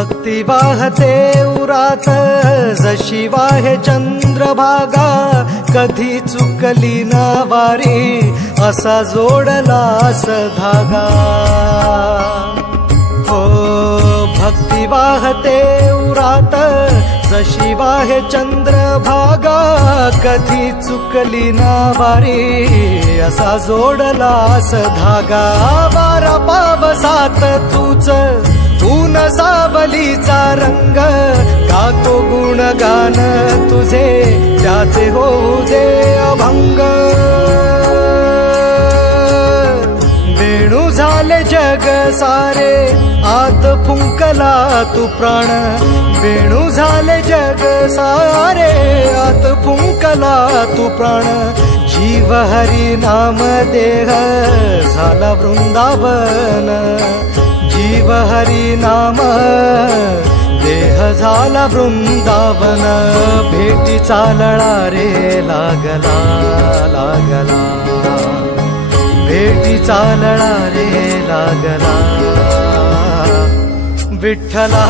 भक्ती वाहते उरात जशी वाहे चंद्रभागा, कधी चुकली ना वारी असा जोडलास धागा। हो भक्ती वाहते उरात जशी वाहे चंद्रभागा, कधी चुकली ना वारी असा जोडलास धागा। वारा पावसात तूच ऊन सावलीचा रंग, गातो गुणगान तुझे त्याचे होऊ दे अभंग। वेणू झाले जग सारे आत फुंकला तू प्राण, वेणू झाले जग सारे आत फुंकला तू प्राण। जीव हरी नाम देह झाला वृंदावन, जीव हरी नाम देह झाला वृंदावन। भेटीचा लळा रे लागला लागला, भेटीचा लळा रे लागला। विठ्ठला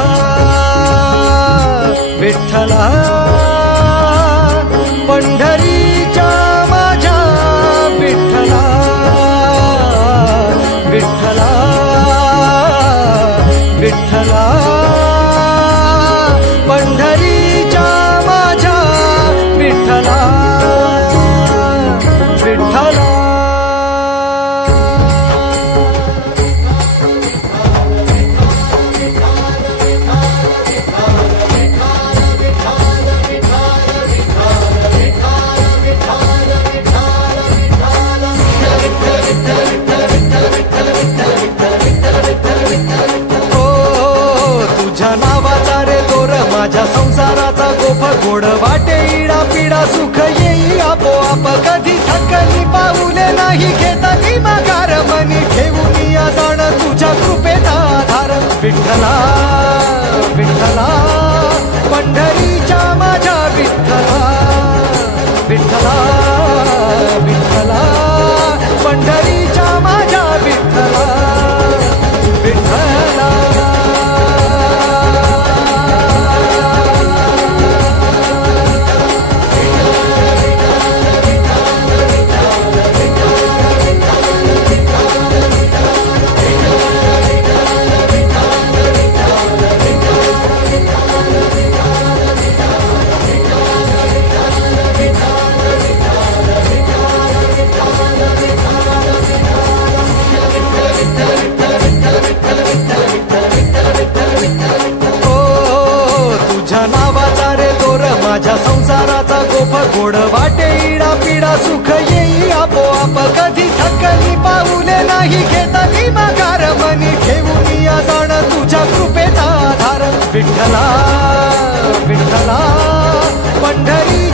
विठ्ठला पंढरीच्या माझ्या विठ्ठला, विठ्ठला विठ्ठला पंढरीच्या माझ्या विठ्ठला, विठ्ठला। माझ्या संसाराचा गोफ गोड वाटे इडा पिडा, सुख येई आपोआप कधी थकली पाऊले नाही घेता की माघार। मनी ठेवून या जाण तुझ्या कृपेचा आधार। विठ्ठला विठ्ठला पंढरीच्या माझ्या विठ्ठला, विठ्ठला विठ्ठला पंढरीच्या माझ्या विठ्ठला, विठ्ठला। माझ्या संसाराचा गोफ गोड वाटे इडा पिडा, सुख येई आपोआप कधी थकली पाऊले नाही घेता की माघार। मनी ठेवून या जाण तुझ्या कृपेचा आधार। विठ्ठला विठ्ठला पंढरी